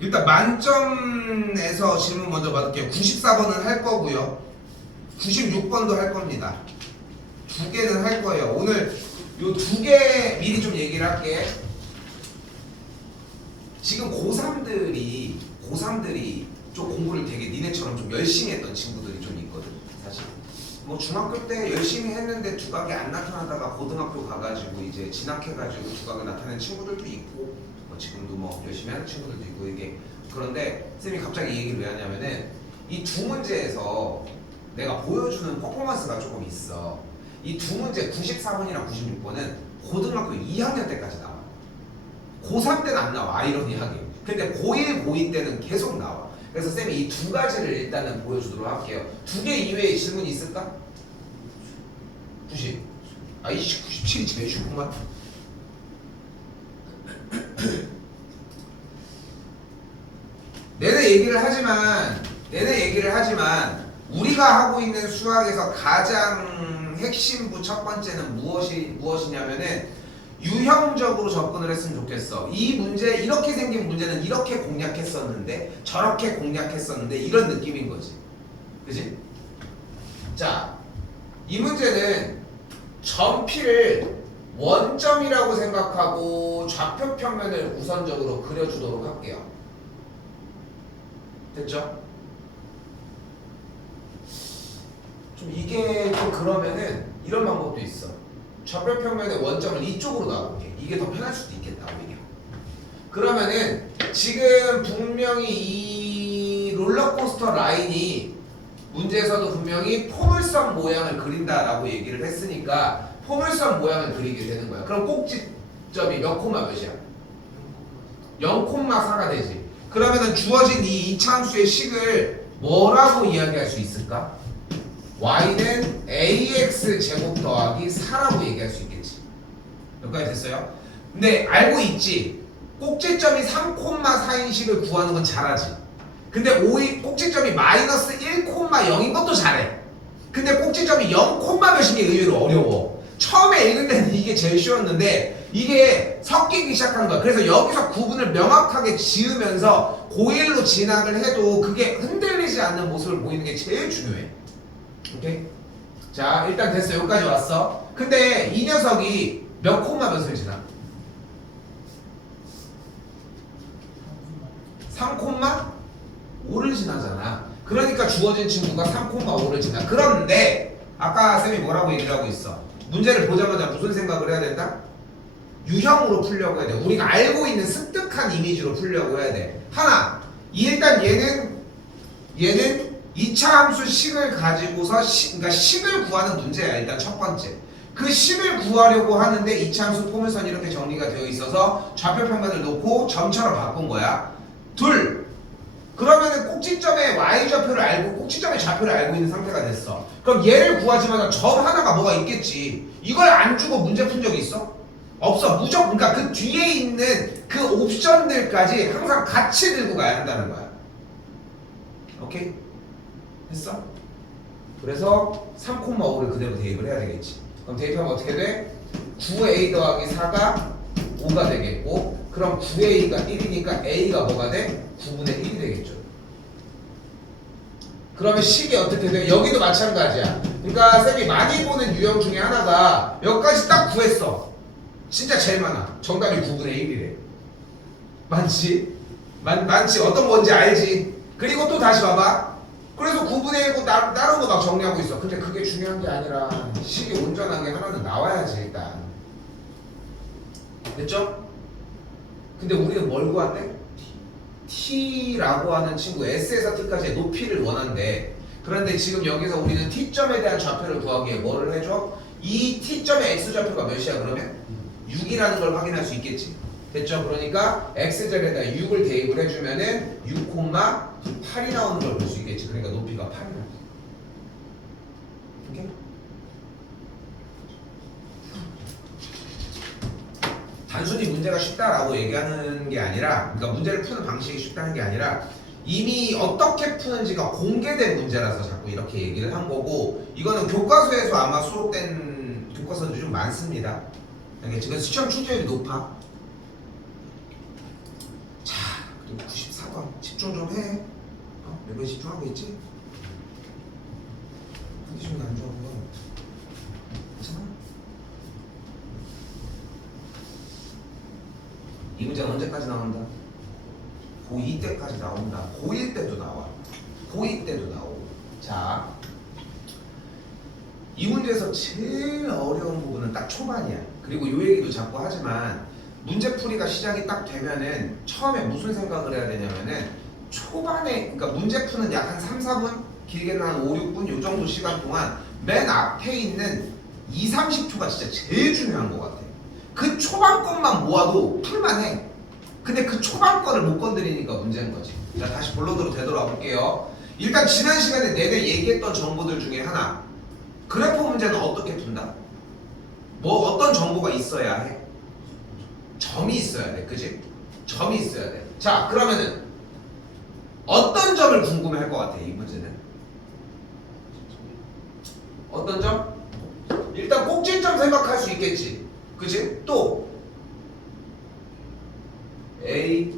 일단 만점에서 질문 먼저 받을게요. 94번은 할 거고요. 96번도 할 겁니다. 두 개는 할 거예요. 오늘 요 두 개 미리 좀 얘기를 할게. 지금 고3들이 좀 공부를 되게 니네처럼 좀 열심히 했던 친구들이 좀 있거든. 사실 뭐 중학교 때 열심히 했는데 두각이 안 나타나다가 고등학교 가가지고 이제 진학해가지고 두각이 나타나는 친구들도 있고 뭐 지금도 뭐 열심히 하는 친구들도 있고 이게 그런데 쌤이 갑자기 이 얘기를 왜 하냐면은 이 두 문제에서 내가 보여주는 퍼포먼스가 조금 있어. 이 두 문제 94번이랑 96번은 고등학교 2학년 때까지 나와. 고3 때는 안 나와. 아이러니하게. 근데 고1, 고2 때는 계속 나와. 그래서 쌤이 이 두 가지를 일단은 보여주도록 할게요. 두 개 이외에 질문이 있을까? 90. 아이씨 97이 제일 쉽구만. 내내 얘기를 하지만 우리가 하고 있는 수학에서 가장 핵심부 첫 번째는 무엇이냐면은 유형적으로 접근을 했으면 좋겠어. 이 문제 이렇게 생긴 문제는 이렇게 공략했었는데 저렇게 공략했었는데 이런 느낌인 거지. 그지? 자, 이 문제는 점피를 원점이라고 생각하고 좌표 평면을 우선적으로 그려주도록 할게요. 됐죠? 좀 이게 좀 그러면은 이런 방법도 있어. 좌표 평면의 원점을 이쪽으로 놔볼게. 이게 더 편할 수도 있겠다 오히려. 그러면은 지금 분명히 이 롤러코스터 라인이 문제에서도 분명히 포물선 모양을 그린다라고 얘기를 했으니까 포물선 모양을 그리게 되는 거야. 그럼 꼭지점이 몇 콤마 몇이야? 0,4가 되지. 그러면은 주어진 이 이차함수의 식을 뭐라고 이야기할 수 있을까? y는 ax 제곱 더하기 4라고 얘기할 수 있겠지. 여기까지 됐어요? 근데 알고 있지? 꼭지점이 3,4인 식을 구하는 건 잘하지. 근데 꼭지점이 마이너스 1,0인 것도 잘해. 근데 꼭지점이 0, 몇인 게 의외로 어려워. 처음에 읽을 때는 이게 제일 쉬웠는데 이게 섞이기 시작한 거야. 그래서 여기서 구분을 명확하게 지으면서 고1로 진학을 해도 그게 흔들리지 않는 모습을 보이는 게 제일 중요해. 오케이? 자, 일단 됐어. 여기까지 왔어. 근데 이 녀석이 몇 콤마 몇을 지나? 3,5를 지나잖아. 그러니까 주어진 친구가 3,5를 지나. 그런데 아까 쌤이 뭐라고 얘기를 하고 있어? 문제를 보자마자 무슨 생각을 해야 된다? 유형으로 풀려고 해야 돼. 우리가 알고 있는 습득한 이미지로 풀려고 해야 돼. 하나, 일단 얘는 2차 함수 식을 가지고서 그러니까 식을 구하는 문제야. 일단 첫 번째. 그 식을 구하려고 하는데 2차 함수 포물선이 이렇게 정리가 되어 있어서 좌표 평면을 놓고 점처럼 바꾼 거야. 둘, 그러면은 꼭지점의 y좌표를 알고 꼭지점의 좌표를 알고 있는 상태가 됐어. 그럼 얘를 구하지만 점 하나가 뭐가 있겠지. 이걸 안 주고 문제 푼 적이 있어? 없어. 무조건 그러니까 그 뒤에 있는 그 옵션들까지 항상 같이 들고 가야 한다는 거야. 오케이? 했어? 그래서 3,5를 그대로 대입을 해야 되겠지. 그럼 대입하면 어떻게 돼? 9a 더하기 4가 5가 되겠고, 그럼 9a가 1이니까 a가 뭐가 돼? 9분의 1이 되겠죠. 그러면 식이 어떻게 돼? 여기도 마찬가지야. 그러니까 쌤이 많이 보는 유형 중에 하나가 여기까지 딱 구했어. 진짜 제일 많아. 정답이 9분의 1이래. 많지? 많지. 어떤 건지 알지? 그리고 또 다시 봐봐. 그래서 9분의 1고 다른 거 막 정리하고 있어. 근데 그게 중요한 게 아니라 식이 온전하게 하나는 나와야지 일단. 됐죠? 근데 우리는 뭘 구한대? t라고 하는 친구 s에서 t까지의 높이를 원한대. 그런데 지금 여기서 우리는 t점에 대한 좌표를 구하기에 뭐를 해줘? 이 t점의 x좌표가 몇이야 그러면? 6이라는 걸 확인할 수 있겠지. 됐죠? 그러니까 x절에다 6을 대입을 해주면은 6,8이 나오는 걸 볼 수 있겠지. 그러니까 높이가 8이 나오지. 오케이? 단순히 문제가 쉽다라고 얘기하는 게 아니라, 그러니까 문제를 푸는 방식이 쉽다는 게 아니라 이미 어떻게 푸는지가 공개된 문제라서 자꾸 이렇게 얘기를 한 거고, 이거는 교과서에서 아마 수록된 교과서도 좀 많습니다. 지금 시험 출제율이 높아. 자, 그리고 94번 집중 좀 해. 몇 집중하고 있지? 컨디션이 안 좋아 보여. 괜찮아? 이 문제는 언제까지 나온다? 고2 때까지 나온다. 고1 때도 나와. 고2 때도 나오고. 자, 이 문제에서 제일 어려운 부분은 딱 초반이야. 그리고 요 얘기도 자꾸 하지만 문제풀이가 시작이 딱 되면은 처음에 무슨 생각을 해야 되냐면은 초반에, 그러니까 문제 푸는 약 한 3, 4분? 길게는 한 5, 6분 요 정도 시간 동안 맨 앞에 있는 2, 30초가 진짜 제일 중요한 것 같아. 그 초반 것만 모아도 풀만해. 근데 그 초반 거를 못 건드리니까 문제인 거지. 자, 다시 본론으로 되돌아 볼게요. 일단 지난 시간에 내내 얘기했던 정보들 중에 하나, 그래프 문제는 어떻게 푼다? 뭐 어떤 정보가 있어야 해? 점이 있어야 돼, 그지? 점이 있어야 돼. 자, 그러면은 어떤 점을 궁금해할 것 같아, 이 문제는? 어떤 점? 일단 꼭지점 생각할 수 있겠지, 그지? 또 A,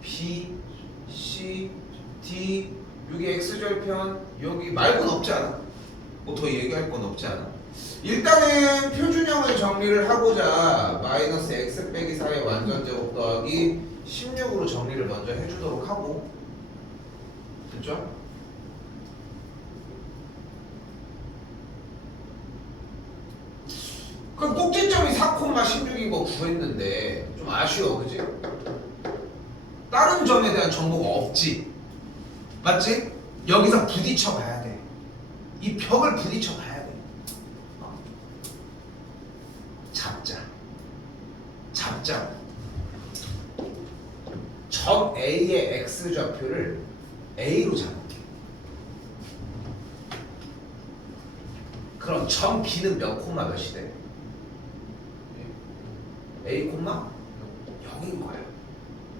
B, C, D, 여기 X절편, 여기 말고는 없지 않아? 뭐 더 얘기할 건 없지 않아? 일단은 표준형을 정리를 하고자 마이너스 x 빼기 4의 완전제곱 더하기 16으로 정리를 먼저 해주도록 하고, 됐죠? 그럼 꼭지점이 4,16인 거 구했는데 좀 아쉬워, 그지? 다른 점에 대한 정보가 없지, 맞지? 여기서 부딪혀 봐야 돼. 이 벽을 부딪혀 봐야 돼. 잡자. 점 A의 X좌표를 A로 잡을게. 그럼 점 B는 몇 콤마 몇이 돼? A 콤마 0인 거야.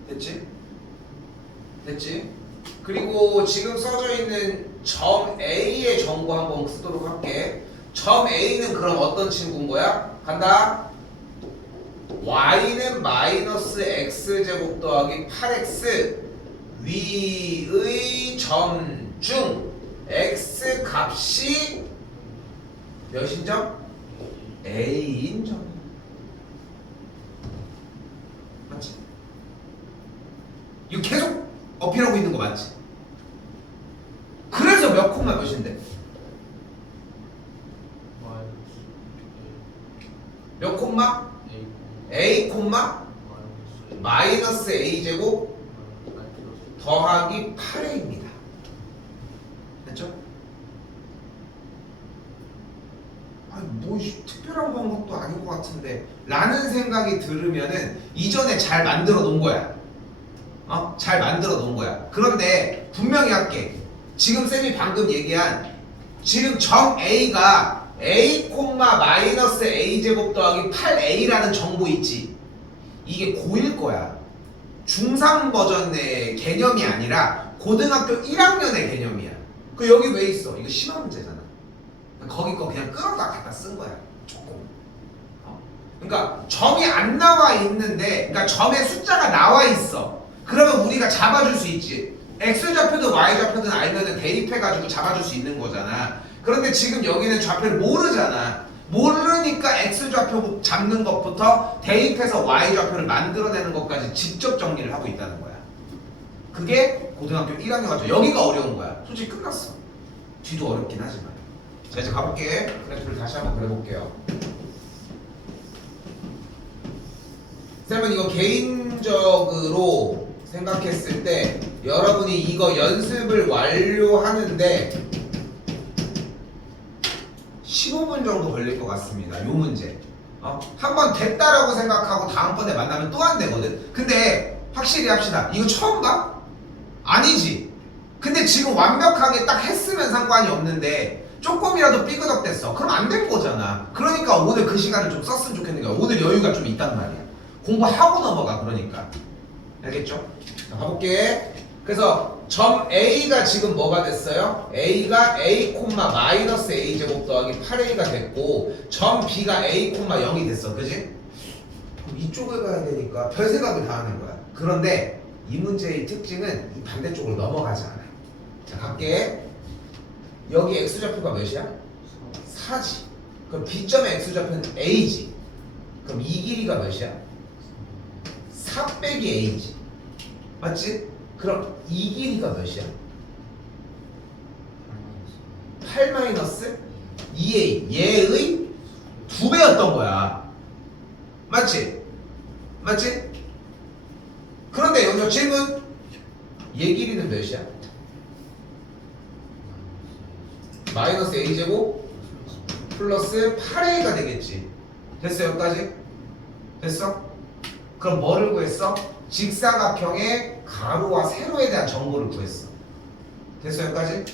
됐지? 그리고 지금 써져 있는 점 A의 정보 한번 쓰도록 할게. 점 A는 그럼 어떤 친구인 거야? 간다. y는 마이너스 x제곱 더하기 8x 위의 점 중 x 값이 몇인 점? a인 점. 맞지? 이거 계속 어필하고 있는 거 맞지? 그래서 몇 콤마 몇인데? 몇 콤마? a 콤마 마이너스 a 제곱 더하기 8a입니다. 됐죠? 아니 뭐 특별한 방법도 아닌 것 같은데 라는 생각이 들으면은 이전에 잘 만들어 놓은 거야. 잘 만들어 놓은 거야. 그런데 분명히 할게. 지금 쌤이 방금 얘기한 지금 점 a가 a, 마이너스 a 제곱 더하기 8a라는 정보 있지? 이게 고1 거야. 중3 버전의 개념이 아니라 고등학교 1학년의 개념이야. 그 여기 왜 있어? 이거 심화 문제잖아. 거기 거 그냥 끌어다 갖다 쓴 거야. 조금. 그러니까 점이 안 나와 있는데, 그러니까 점에 숫자가 나와 있어. 그러면 우리가 잡아줄 수 있지. x좌표든 y좌표든 알면은 대입해가지고 잡아줄 수 있는 거잖아. 그런데 지금 여기는 좌표를 모르잖아. 모르니까 x좌표 잡는 것부터 대입해서 y좌표를 만들어내는 것까지 직접 정리를 하고 있다는 거야. 그게 고등학교 1학년 과정. 여기가 어려운 거야. 솔직히 끝났어. 뒤도 어렵긴 하지만. 자, 이제 가볼게. 그래프를 다시 한번 그려볼게요. 쌤은 이거 개인적으로 생각했을 때 여러분이 이거 연습을 완료하는데 15분 정도 걸릴 것 같습니다. 요 문제. 한번 됐다라고 생각하고 다음번에 만나면 또 안 되거든. 근데 확실히 합시다. 이거 처음 봐? 아니지. 근데 지금 완벽하게 딱 했으면 상관이 없는데 조금이라도 삐그덕댔어. 그럼 안 된 거잖아. 그러니까 오늘 그 시간을 좀 썼으면 좋겠는 거야. 오늘 여유가 좀 있단 말이야. 공부하고 넘어가. 그러니까. 알겠죠? 자, 가볼게. 그래서 점 A가 지금 뭐가 됐어요? A가 A, 마이너스 A 제곱 더하기 8A가 됐고 점 B가 A, 0이 됐어. 그지? 그럼 이쪽을 가야 되니까 별 생각을 다 하는 거야. 그런데 이 문제의 특징은 이 반대쪽을 넘어가지 않아. 자, 갈게. 여기 x좌표가 몇이야? 4지. 그럼 B점의 x좌표는 a지. 그럼 이 길이가 몇이야? 4 빼기 a지. 맞지? 그럼 이 길이가 몇이야? 8 마이너스 2a. 얘의 2배였던 거야. 맞지? 맞지? 그런데 여기서 질문. 얘 길이는 몇이야? 마이너스 a제곱 플러스 8a가 되겠지. 됐어? 여기까지? 됐어? 그럼 뭐를 구했어? 직사각형의 가로와 세로에 대한 정보를 구했어. 됐어? 여기까지?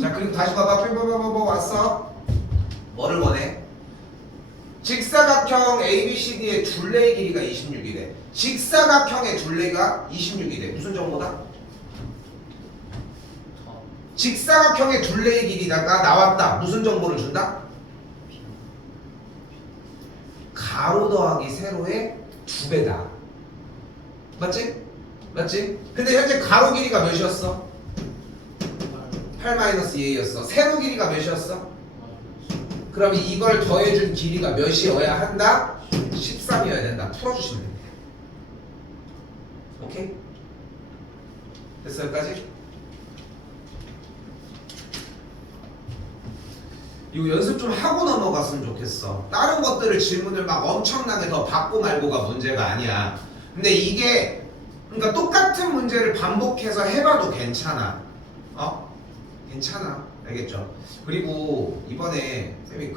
자, 그리고 다시 봐봐. 왔어? 뭐를 원해? 직사각형 ABCD의 둘레의 길이가 26이래. 직사각형의 둘레가 26이래. 무슨 정보다? 직사각형의 둘레의 길이다가 나왔다. 무슨 정보를 준다? 가로 더하기 세로의 2배다. 맞지? 맞지? 근데 현재 가로 길이가 몇이었어? 8-2a였어. 세로 길이가 몇이었어? 그럼 이걸 더해준 길이가 몇이어야 한다? 13이어야 된다. 풀어주시면 됩니다. 오케이? 됐어? 여기까지? 이거 연습 좀 하고 넘어갔으면 좋겠어. 다른 것들을 질문을 막 엄청나게 더 받고 말고가 문제가 아니야. 근데 이게 그러니까 똑같은 문제를 반복해서 해봐도 괜찮아. 괜찮아. 알겠죠? 그리고 이번에 쌤이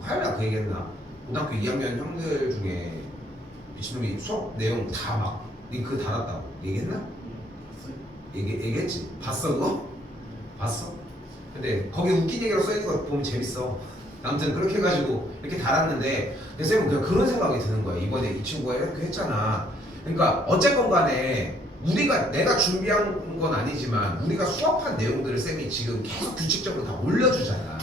화요일에 그 얘기했나? 고등학교 2학년 형들 중에 미친놈이 수업 내용 다 막 링크 달았다고 얘기했나? 얘기했지? 봤어 그거? 봤어? 근데 거기 웃긴 얘기로 써있는 거 보면 재밌어. 아무튼 그렇게 해가지고 이렇게 달았는데 쌤은 그냥 그런 생각이 드는 거야. 이번에 이 친구가 이렇게 했잖아. 그러니까 어쨌건 간에 내가 준비한 건 아니지만 우리가 수업한 내용들을 쌤이 지금 계속 규칙적으로 다 올려주잖아.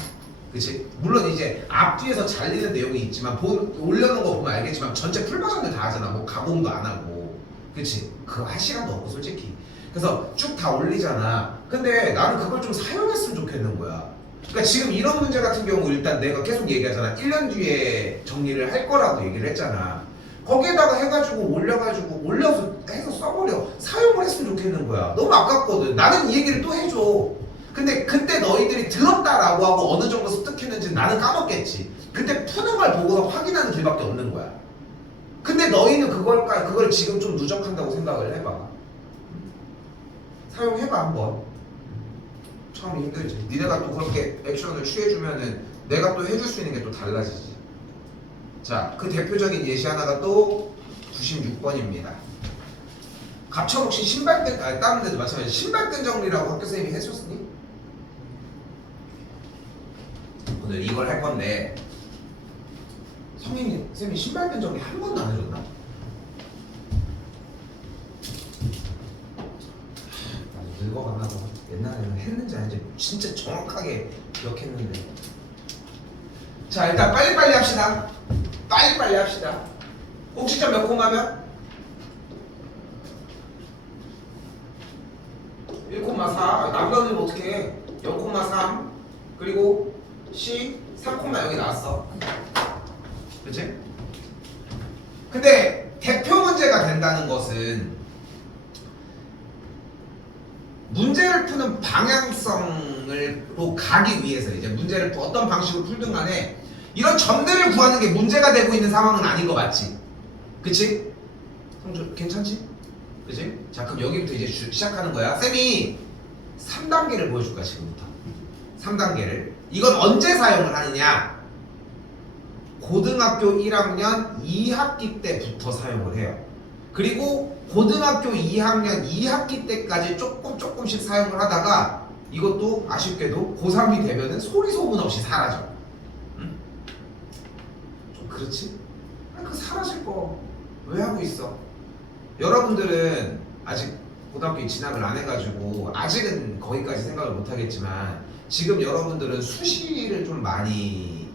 그치? 물론 이제 앞뒤에서 잘리는 내용이 있지만 올려놓은 거 보면 알겠지만 전체 풀버전을 다 하잖아. 뭐 가공도 안 하고. 그치? 그거 할 시간도 없고 솔직히. 그래서 쭉 다 올리잖아. 근데 나는 그걸 좀 사용했으면 좋겠는 거야. 그러니까 지금 이런 문제 같은 경우 일단 내가 계속 얘기하잖아. 1년 뒤에 정리를 할 거라고 얘기를 했잖아. 거기에다가 해가지고 올려서 해서 써버려. 사용을 했으면 좋겠는 거야. 너무 아깝거든. 나는 이 얘기를 또 해줘. 근데 그때 너희들이 들었다라고 하고 어느 정도 습득했는지 나는 까먹겠지. 그때 푸는 걸 보고서 확인하는 길밖에 없는 거야. 근데 너희는 그걸 지금 좀 누적한다고 생각을 해봐. 사용해봐 한번. 처음 힘들지. 니네가 또 그렇게 액션을 취해주면은 내가 또 해줄 수 있는 게 또 달라지지. 자, 그 대표적인 예시 하나가 또 96번입니다. 갑천 혹시 신발끈, 다른 데도 마찬가지 신발끈 정리라고 학교 선생님이 해줬니? 오늘 이걸 할 건데 선생님이 신발끈 정리 한 번도 안 해줬나? 나도 늙어가나 봐. 옛날에는 했는지 아닌지 진짜 정확하게 기억했는데. 자, 일단 빨리빨리 합시다. 빨리빨리 합시다. 꼭지점 몇 콤마면? 1,4. 남겨놓으면 어떻게 해? 0,3. 그리고 C 3,0이 나왔어. 그치? 근데 대표 문제가 된다는 것은 문제를 푸는 방향성으로 가기 위해서 이제 문제를 어떤 방식으로 풀든 간에 이런 점들을 구하는 게 문제가 되고 있는 상황은 아닌 거 맞지? 그치? 성준 괜찮지? 그치? 자, 그럼 여기부터 이제 시작하는 거야. 쌤이 3단계를 보여줄까 지금부터. 3단계를. 이건 언제 사용을 하느냐? 고등학교 1학년 2학기 때부터 사용을 해요. 그리고 고등학교 2학년 2학기 때까지 조금씩 사용을 하다가 이것도 아쉽게도 고3이 되면은 소리 소문 없이 사라져. 응? 좀 그렇지? 그 사라질 거 왜 하고 있어? 여러분들은 아직 고등학교 진학을 안 해가지고 아직은 거기까지 생각을 못 하겠지만 지금 여러분들은 수시로 많이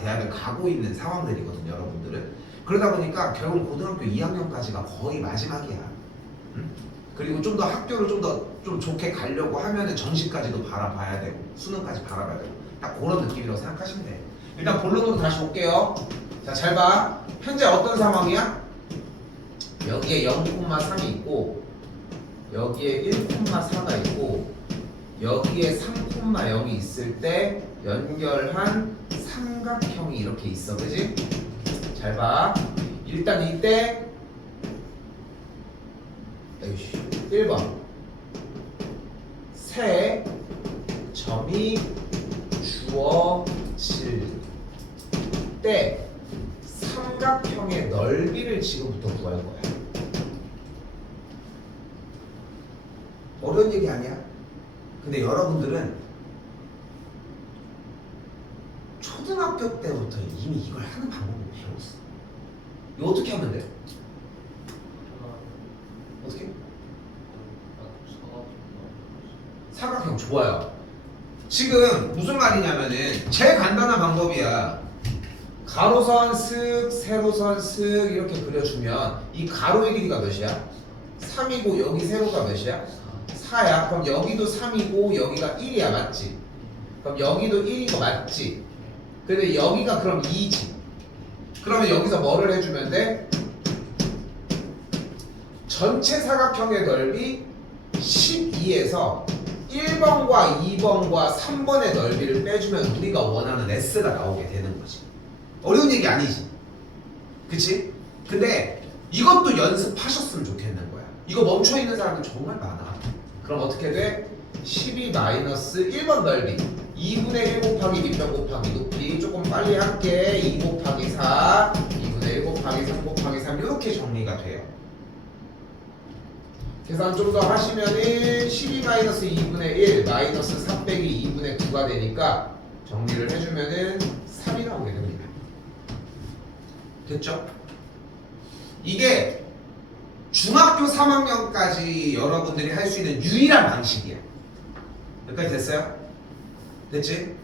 대학을 가고 있는 상황들이거든요. 여러분들은 그러다 보니까 결국 고등학교 2학년까지가 거의 마지막이야. 응? 그리고 좀 더 학교를 좀 더 좀 좋게 가려고 하면은 정시까지도 바라봐야 되고 수능까지 바라봐야 되고 딱 그런 느낌이라고 생각하시면 돼. 일단 본론으로 다시 올게요. 자, 잘 봐. 현재 어떤 상황이야? 여기에 0,3이 있고 여기에 1,4가 있고 여기에 3,0이 있을 때 연결한 삼각형이 이렇게 있어. 그지? 잘 봐. 일단 이때 1번 세 점이 주어질 때 삼각형의 넓이를 지금부터 구할 거야. 어려운 얘기 아니야? 근데 여러분들은 초등학교 때부터 이미 이걸 하는 방법을 배웠어. 이거 어떻게 하면 돼? 어떻게? 삼각형 좋아요. 지금 무슨 말이냐면은 제일 간단한 방법이야. 가로선 쓱, 세로선 쓱 이렇게 그려주면 이 가로의 길이가 몇이야? 3이고 여기 세로가 몇이야? 4야. 그럼 여기도 3이고 여기가 1이야. 맞지? 그럼 여기도 1인 거 맞지? 근데 여기가 그럼 2지. 그러면 여기서 뭐를 해주면 돼? 전체 사각형의 넓이 12에서 1번과 2번과 3번의 넓이를 빼주면 우리가 원하는 S가 나오게 되는 거지. 어려운 얘기 아니지. 그치? 근데 이것도 연습하셨으면 좋겠는 거야. 이거 멈춰있는 사람들 정말 많아. 그럼 어떻게 돼? 12-1번 넓이 2분의 1 곱하기 밑변 곱하기 높이. 조금 빨리 할게. 2 곱하기 4 2분의 1 곱하기 3 곱하기 3 이렇게 정리가 돼요. 계산 좀 더 하시면은 12-2분의 1 마이너스 3 빼기 2분의 9가 되니까 정리를 해주면은 3이 나오게 됩니다. 됐죠? 이게 중학교 3학년까지 여러분들이 할 수 있는 유일한 방식이야. 여기까지 됐어요? 됐지?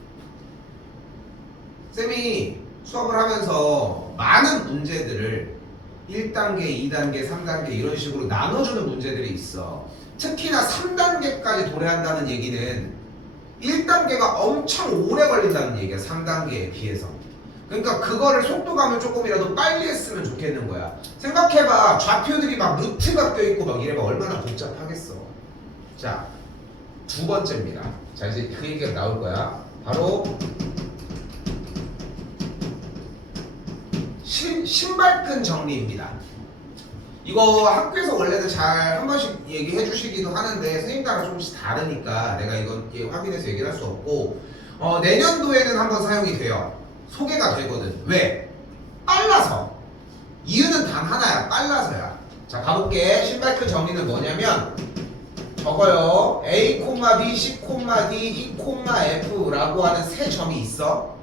쌤이 수업을 하면서 많은 문제들을 1단계, 2단계, 3단계 이런 식으로 나눠주는 문제들이 있어. 특히나 3단계까지 도래한다는 얘기는 1단계가 엄청 오래 걸린다는 얘기야. 3단계에 비해서. 그러니까 그거를 속도감을 조금이라도 빨리 했으면 좋겠는 거야. 생각해봐. 좌표들이 막 루트가 껴있고 막 이래봐. 얼마나 복잡하겠어. 자, 두 번째입니다. 자, 이제 그 얘기가 나올 거야. 바로 신발끈 정리입니다. 이거 학교에서 원래는 잘 한 번씩 얘기해 주시기도 하는데 선생님 따라 조금씩 다르니까 내가 이건 확인해서 얘기를 할 수 없고 내년도에는 한번 사용이 돼요. 소개가 되거든. 왜? 빨라서. 이유는 단 하나야. 빨라서야. 자, 가볼게. 신발끈 정리는 뭐냐면 저거요. A, B, C, D, E, F라고 하는 세 점이 있어.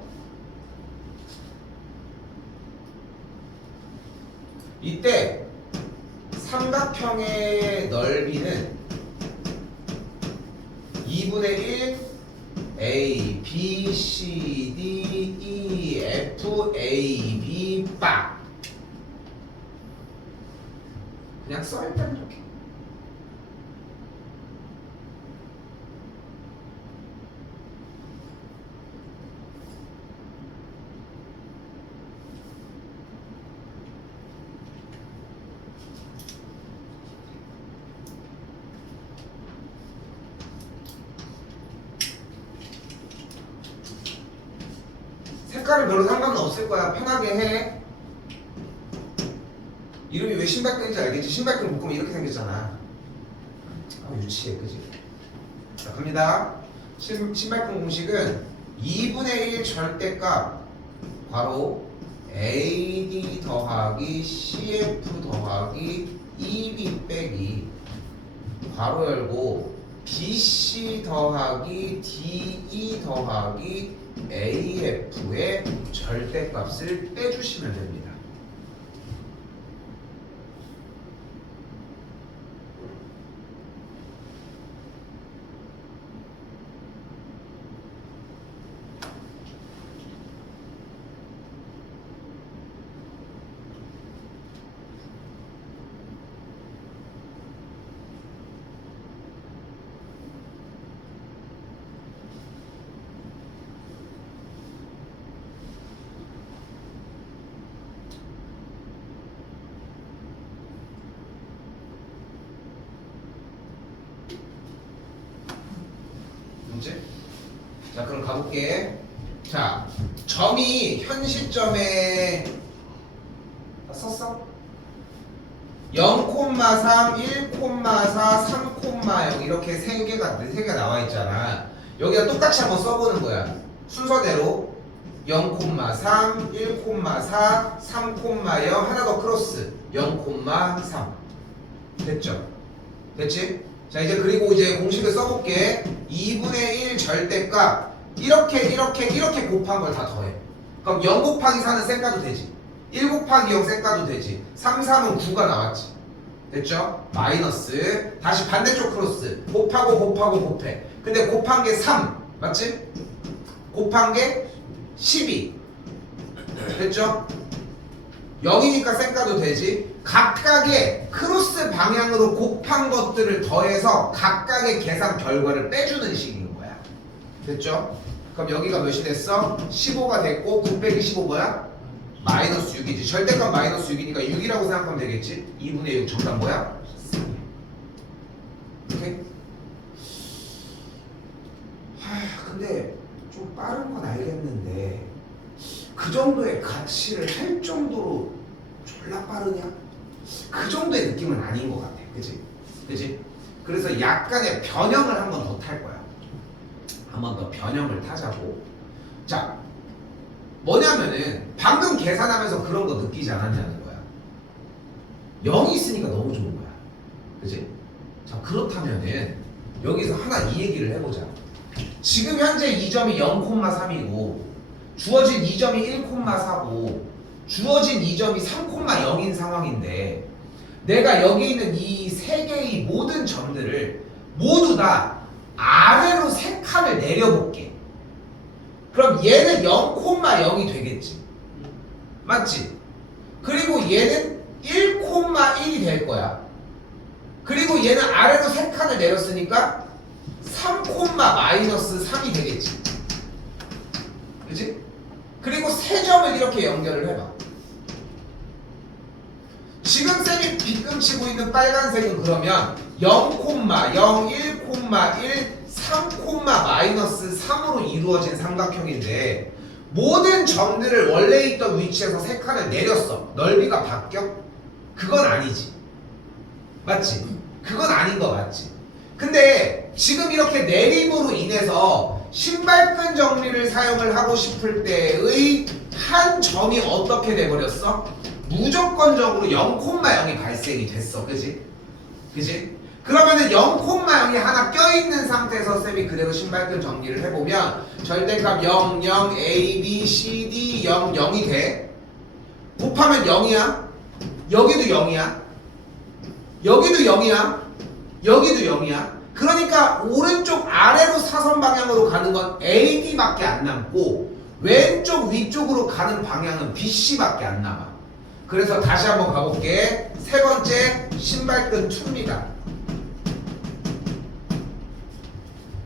이때 삼각형의 넓이는 2분의 1 A, B, C, D, E, F, A, B, 빡. 그냥 써 일단 이렇게. 색깔은 별로 상관은 없을 거야. 편하게 해. 이름이 왜 신발끈인지 알겠지? 신발끈 묶으면 이렇게 생겼잖아. 유치해, 그지? 자, 갑니다. 신발끈 공식은 2분의 1 절대값 괄호 AD 더하기 CF 더하기 EB 빼기 괄호 열고 BC 더하기 DE 더하기 AF의 절대값을 빼주시면 됩니다. 가볼게. 자, 점이 현 시점에 다 썼어? 0,3, 1,4, 3,0 이렇게 세 개가 나와 있잖아. 여기가 똑같이 한번 써보는 거야. 순서대로 0,3, 1,4, 3,0 하나 더 크로스 0,3 됐죠? 됐지? 자 이제 그리고 이제 공식을 써볼게. 2분의 1 절대값 이렇게 곱한 걸 다 더해. 그럼 0 곱하기 4는 쌩까도 되지. 1 곱하기 0 쌩까도 되지. 3, 3은 9가 나왔지. 됐죠? 마이너스 다시 반대쪽 크로스 곱하고 곱해. 근데 곱한 게 3 맞지? 곱한 게 12 됐죠? 0이니까 쌩까도 되지. 각각의 크로스 방향으로 곱한 것들을 더해서 각각의 계산 결과를 빼주는 식인 거야. 됐죠? 그럼 여기가 몇이 됐어? 15가 됐고 9 빼기 15 뭐야? 마이너스 6이지. 절대값 마이너스 6이니까 6이라고 생각하면 되겠지? 2분의 6 정답 뭐야? 오케이? 근데 좀 빠른 건 알겠는데 그 정도의 가치를 할 정도로 졸라 빠르냐? 그 정도의 느낌은 아닌 것 같아. 그치? 그치? 그래서 약간의 변형을 한 번 더 탈 거야. 한 번 더 변형을 타자고. 자, 뭐냐면은 방금 계산하면서 그런 거 느끼지 않았냐는 거야. 0이 있으니까 너무 좋은 거야. 그치? 자, 그렇다면은 여기서 하나 이 얘기를 해보자. 지금 현재 이 점이 0,3이고 주어진 이 점이 1,4고 주어진 이 점이 3,0인 상황인데 내가 여기 있는 이 세 개의 모든 점들을 모두 다 아래로 세 칸을 내려볼게. 그럼 얘는 0,0이 되겠지. 맞지? 그리고 얘는 1,1이 될 거야. 그리고 얘는 아래로 세 칸을 내렸으니까 3,-3이 되겠지. 그치? 그리고 세 점을 이렇게 연결을 해봐. 지금 쌤이 빗금치고 있는 빨간색은 그러면 0,0, 1,1, 3,-3으로 이루어진 삼각형인데 모든 점들을 원래 있던 위치에서 세 칸을 내렸어. 넓이가 바뀌어? 그건 아니지. 맞지? 그건 아닌 거 맞지? 근데 지금 이렇게 내림으로 인해서 신발끈 정리를 사용을 하고 싶을 때의 한 점이 어떻게 돼버렸어? 무조건적으로 0,0이 발생이 됐어. 그지? 그지? 그러면은 0,0이 하나 껴있는 상태에서 쌤이 그대로 신발끈 정리를 해보면 절대값 0, 0, A, B, C, D, 0, 0이 돼. 곱하면 0이야. 여기도 0이야. 여기도 0이야. 여기도 0이야. 그러니까 오른쪽 아래로 사선 방향으로 가는 건 AD밖에 안 남고 왼쪽 위쪽으로 가는 방향은 BC밖에 안 남아. 그래서 다시 한번 가볼게. 세 번째 신발끈 2입니다.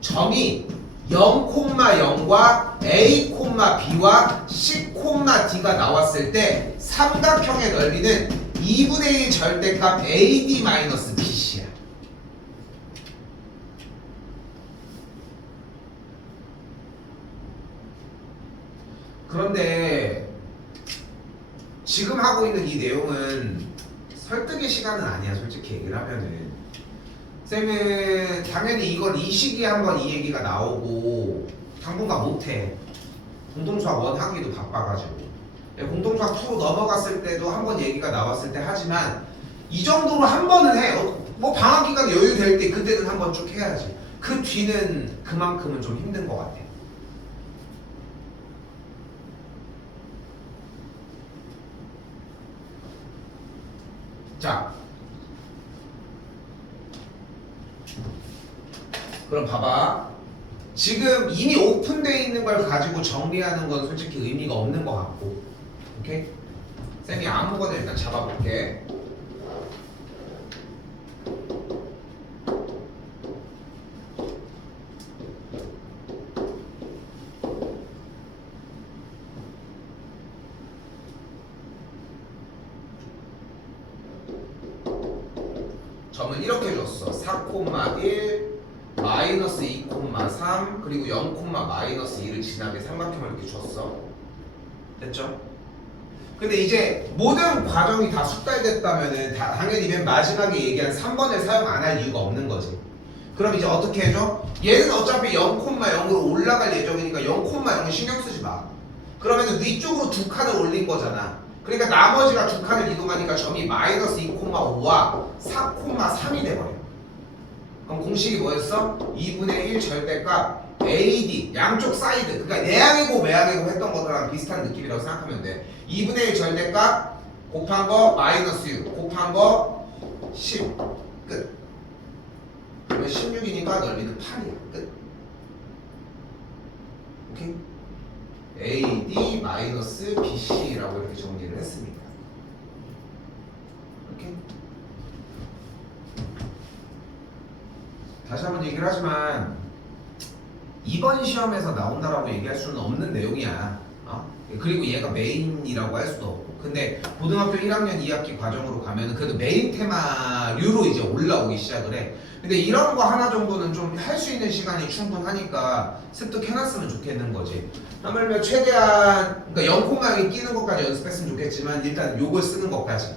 점이 0,0과 A, B와 C, D가 나왔을 때 삼각형의 넓이는 2분의 1 절대값 AD-BC야. 그런데 지금 하고 있는 이 내용은 설득의 시간은 아니야. 솔직히 얘기를 하면은 쌤은 당연히 이걸 이 시기에 한번 이 얘기가 나오고 당분간 못해. 공동수학 1 하기도 바빠가지고 공동수학 2로 넘어갔을 때도 한번 얘기가 나왔을 때 하지만 이 정도로 한 번은 해. 뭐 방학 기간 여유 될 때 그때는 한번 쭉 해야지. 그 뒤는 그만큼은 좀 힘든 것 같아. 자, 그럼 봐봐. 지금 이미 오픈되어 있는 걸 가지고 정리하는 건 솔직히 의미가 없는 것 같고, 오케이? 쌤이 아무거나 일단 잡아볼게. 점은 이렇게 줬어. 4,1 마이너스 2,3 그리고 0, 마이너스 2를 지나게 삼각형을 이렇게 줬어. 됐죠? 근데 이제 모든 과정이 다 숙달됐다면은 당연히 맨 마지막에 얘기한 3번을 사용 안 할 이유가 없는 거지. 그럼 이제 어떻게 해줘? 얘는 어차피 0,0으로 올라갈 예정이니까 0,0은 신경 쓰지 마. 그러면 위쪽으로 두 칸을 올린 거잖아. 그러니까 나머지가 두 칸을 이동하니까 점이 마이너스 2,5와 4,3이 돼버려. 그럼 공식이 뭐였어? 2분의 1 절대값 AD 양쪽 사이드, 그러니까 내항이고 외항이고 했던 것들랑 비슷한 느낌이라고 생각하면 돼. 2분의 1 절대값 곱한 거 마이너스 6 곱한 거 10 끝. 그러면 16이니까 넓이는 8이야. 끝. 오케이? AD 마이너스 BC라고 이렇게 정리를 했습니다. 오케이? 다시 한번 얘기를 하지만 이번 시험에서 나온다라고 얘기할 수는 없는 내용이야. 그리고 얘가 메인이라고 할 수도 없고. 근데 고등학교 1학년 2학기 과정으로 가면 그래도 메인 테마류로 이제 올라오기 시작을 해. 근데 이런 거 하나 정도는 좀 할 수 있는 시간이 충분하니까 습득해놨으면 좋겠는 거지. 하물며 최대한 그러니까 0,0이 끼는 것까지 연습했으면 좋겠지만 일단 요걸 쓰는 것까지.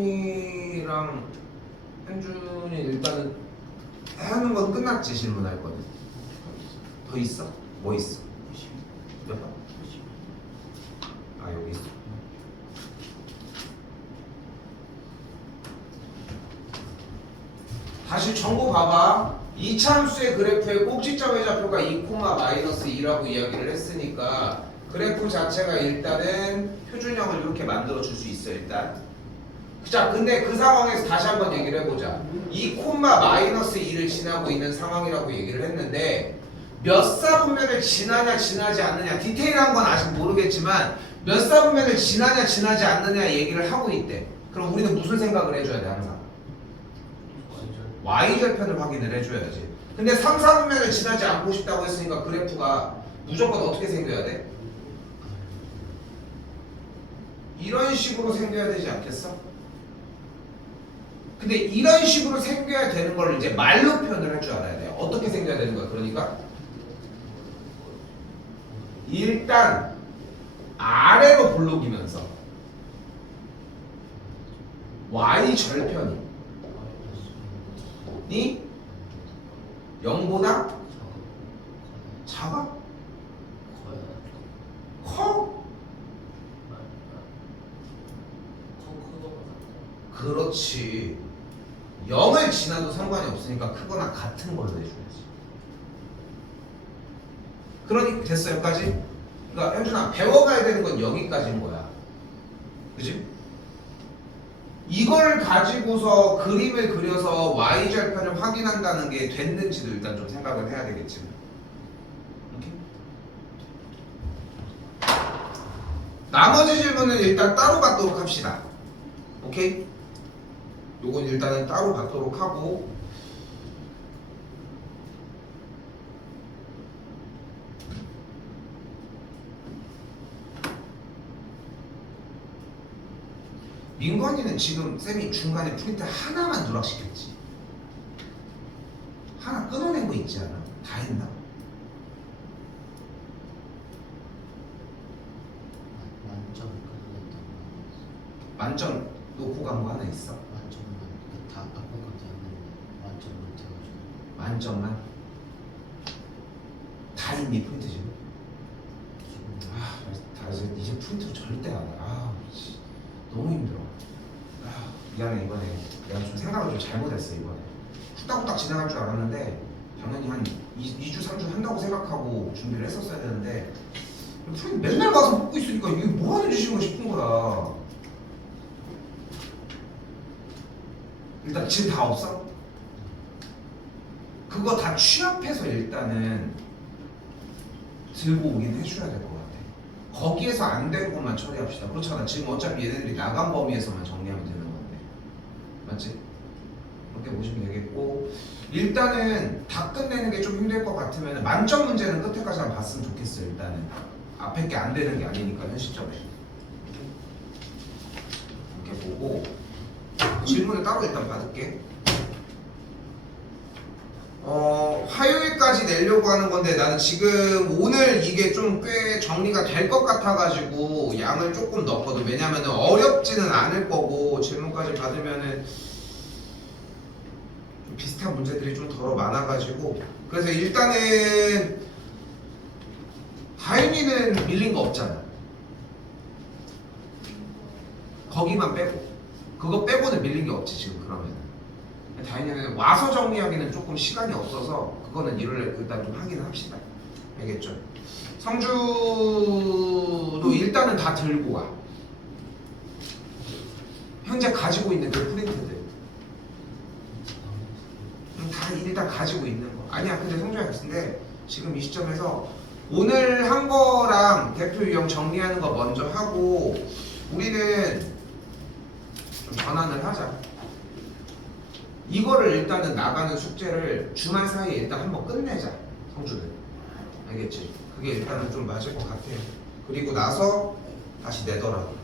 성인이랑 현준이 일단은 하는 건 끝났지. 질문할 거는 더 있어? 뭐 있어? 몇 번? 아 여기 있어. 다시 정보 봐봐. 이차함수의 그래프의 꼭지점의 좌표가 2, 마이너스 2라고 이야기를 했으니까 그래프 자체가 일단은 표준형을 이렇게 만들어 줄 수 있어. 일단 자, 근데 그 상황에서 다시 한번 얘기를 해보자. 2, 마이너스 2를 지나고 있는 상황이라고 얘기를 했는데 몇 사분면을 지나냐 지나지 않느냐 디테일한 건 아직 모르겠지만 몇 사분면을 지나냐 지나지 않느냐 얘기를 하고 있대. 그럼 우리는 무슨 생각을 해줘야 돼 항상? Y절편을 확인을 해줘야지. 근데 3, 4분면을 지나지 않고 싶다고 했으니까 그래프가 무조건 어떻게 생겨야 돼? 이런 식으로 생겨야 되지 않겠어? 근데 이런 식으로 생겨야 되는 걸 이제 말로 표현을 할 줄 알아야 돼요. 어떻게 생겨야 되는 거야? 그러니까 일단 아래로 볼록이면서 Y절편이 0보다 작아? 커? 그렇지. 0을 지나도 상관이 없으니까 크거나 같은 걸로 해줘야지. 그러니 됐어 여기까지? 그러니까 현준아 배워가야 되는 건 여기까지인 거야. 그치? 이걸 가지고서 그림을 그려서 Y절편을 확인한다는 게 됐는지도 일단 좀 생각을 해야 되겠지. 오케이? 나머지 질문은 일단 따로 받도록 합시다. 오케이? 요건 일단은 따로 받도록 하고 민건이는 지금 쌤이 중간에 프린트 하나만 누락시켰지. 하나 끊어낸 거 있지 않아? 다 했나? 만점 놓고 간 거 하나 있어? 다 아까까지 안 했는데 만점만 채워줘. 만점만? 다 있니 프린트 지금? 다 이제 프린트 절대 안 해. 너무 힘들어. 미안해 이번에 내가 좀 생각을 좀 잘못했어. 이번에 후딱후딱 지나갈 줄 알았는데 당연히 한 2주 3주 한다고 생각하고 준비를 했었어야 되는데 프린트 맨날 가서 뽑고 있으니까 이게 뭐 하는 짓인가 싶은 거야. 일단 지금 다 없어? 그거 다 취합해서 일단은 들고 오긴 해줘야 될 것 같아. 거기에서 안 되는 것만 처리합시다. 그렇잖아. 지금 어차피 얘네들이 나간 범위에서만 정리하면 되는 건데. 맞지? 그렇게 보시면 되겠고 일단은 다 끝내는 게 좀 힘들 것 같으면 만점 문제는 끝에까지 한번 봤으면 좋겠어요. 일단은 앞에 게 안 되는 게 아니니까 현 시점에 이렇게 보고 질문을 따로 일단 받을게. 화요일까지 내려고 하는 건데 나는 지금 오늘 이게 좀 꽤 정리가 될 것 같아가지고 양을 조금 넣었거든. 왜냐면은 어렵지는 않을 거고 질문까지 받으면은 좀 비슷한 문제들이 좀 덜어 많아가지고 그래서 일단은 다윤이는 밀린 거 없잖아. 거기만 빼고 그거 빼고는 밀린 게 없지 지금 그러면. 다행히는 와서 정리하기는 조금 시간이 없어서 그거는 일요일에 일단 좀 하긴 합시다. 알겠죠? 성주도 일단은 다 들고 와. 현재 가지고 있는 그 프린트들 다 일단 가지고 있는 거. 아니야 근데 성주야 근데 지금 이 시점에서 오늘 한 거랑 대표 유형 정리하는 거 먼저 하고 우리는 좀 전환을 하자. 이거를 일단은 나가는 숙제를 주말 사이에 일단 한번 끝내자. 성주는 알겠지? 그게 일단은 좀 맞을 것 같아요. 그리고 나서 다시 내더라도